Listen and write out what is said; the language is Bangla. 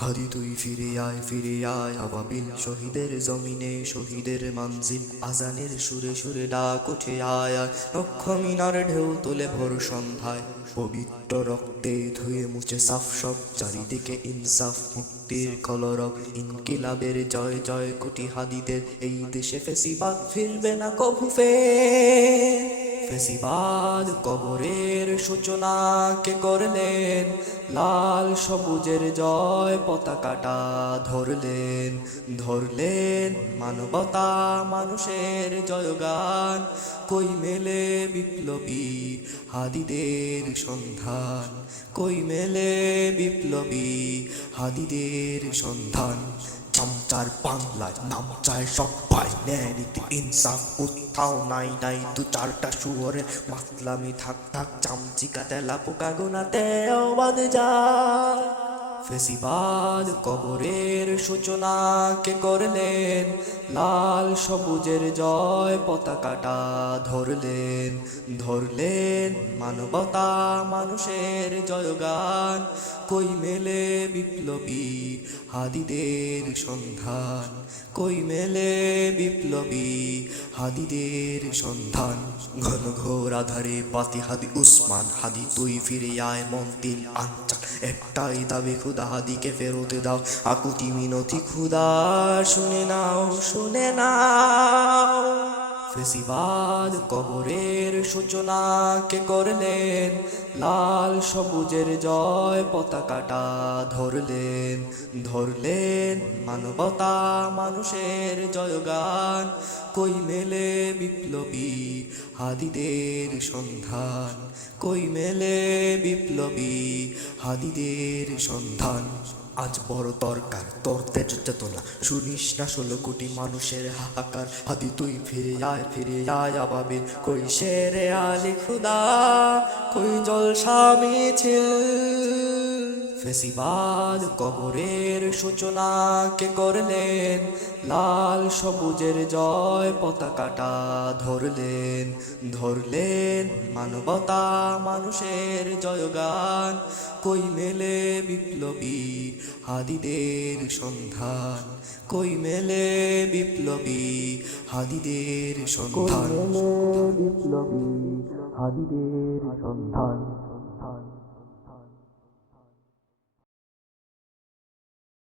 হাদি তুই ফিরে আয় আবাবিল শহীদের জমিনে শহীদের মানজিল আজানের সুরে সুরে ডাক উঠে আয় আয় লক্ষ মিনার ঢেউ তোলে ভোর সন্ধ্যায় পবিত্র রক্তে ধুয়ে মুছে সাফ সব চারিদিকে ইনসাফ মুক্তির কলরব ইনকিলাবের জয় জয় কোটি হাদিদের এই দেশে ফেসিবাদ ফিরবে না কভু ফেসিবাদ কবরের সূচনা কে করলেন লাল সবুজের জয় পতাকাটা ধরলেন মানবতা মানুষের জয়গান কই মেলে বিপ্লবী হাদিদের সন্ধান কই মেলে বিপ্লবী হাদিদের সন্ধান চামচার বাংলায় নাম চায় সবাই ন্যায় নীতি ইনসাফ কোথাও নাই দু চারটা শুয়োরের মাতলামি থাক চামচিকা তেলা পোকা গোনাতেও বাদ যায় ফেসিবাদ কবরের সূচনা কে করলেন লাল সবুজের জয় পতাকাটা ধরলেন মানবতা মানুষের জয়গান কই মেলে বিপ্লবী হাদিদের সন্ধান কই মেলে বিপ্লবী হাদিদের সন্ধান ঘন ঘোর আধারে পাতি হাদি উসমান হাদি তুই ফিরে আয় মন দিল আনচাল একটাই দাবি খুদা হাদিকে ফেরত দাও আকুতি মিনতি খুদা শুনে নাও ফেসিবাদ কবরের সূচনা কে করলেন লাল সবুজের জয় পতাকাটা ধরলেন মানবতা মানুষের জয়গান কই মেলে বিপ্লবী হাদিদের সন্ধান কই মেলে বিপ্লবী হাদিদের সন্ধান আজ বড় দরকার তোর তেজ চেতনা শুনিস না 16 কোটি মানুষের হাহাকার হাদি তুই ফিরে আয় আবাবিল কই শেরে আলী খুদা কই জলসা মিছিল ফেসিবাদ কবরের সূচনা কে করলেন লাল সবুজের জয় পতাকাটা ধরলেন মানবতা মানুষের জয়গান কই মেলে বিপ্লবী হাদিদের সন্ধান কই মেলে বিপ্লবী হাদিদের সন্ধান বিপ্লবী হাদিদের সন্ধান।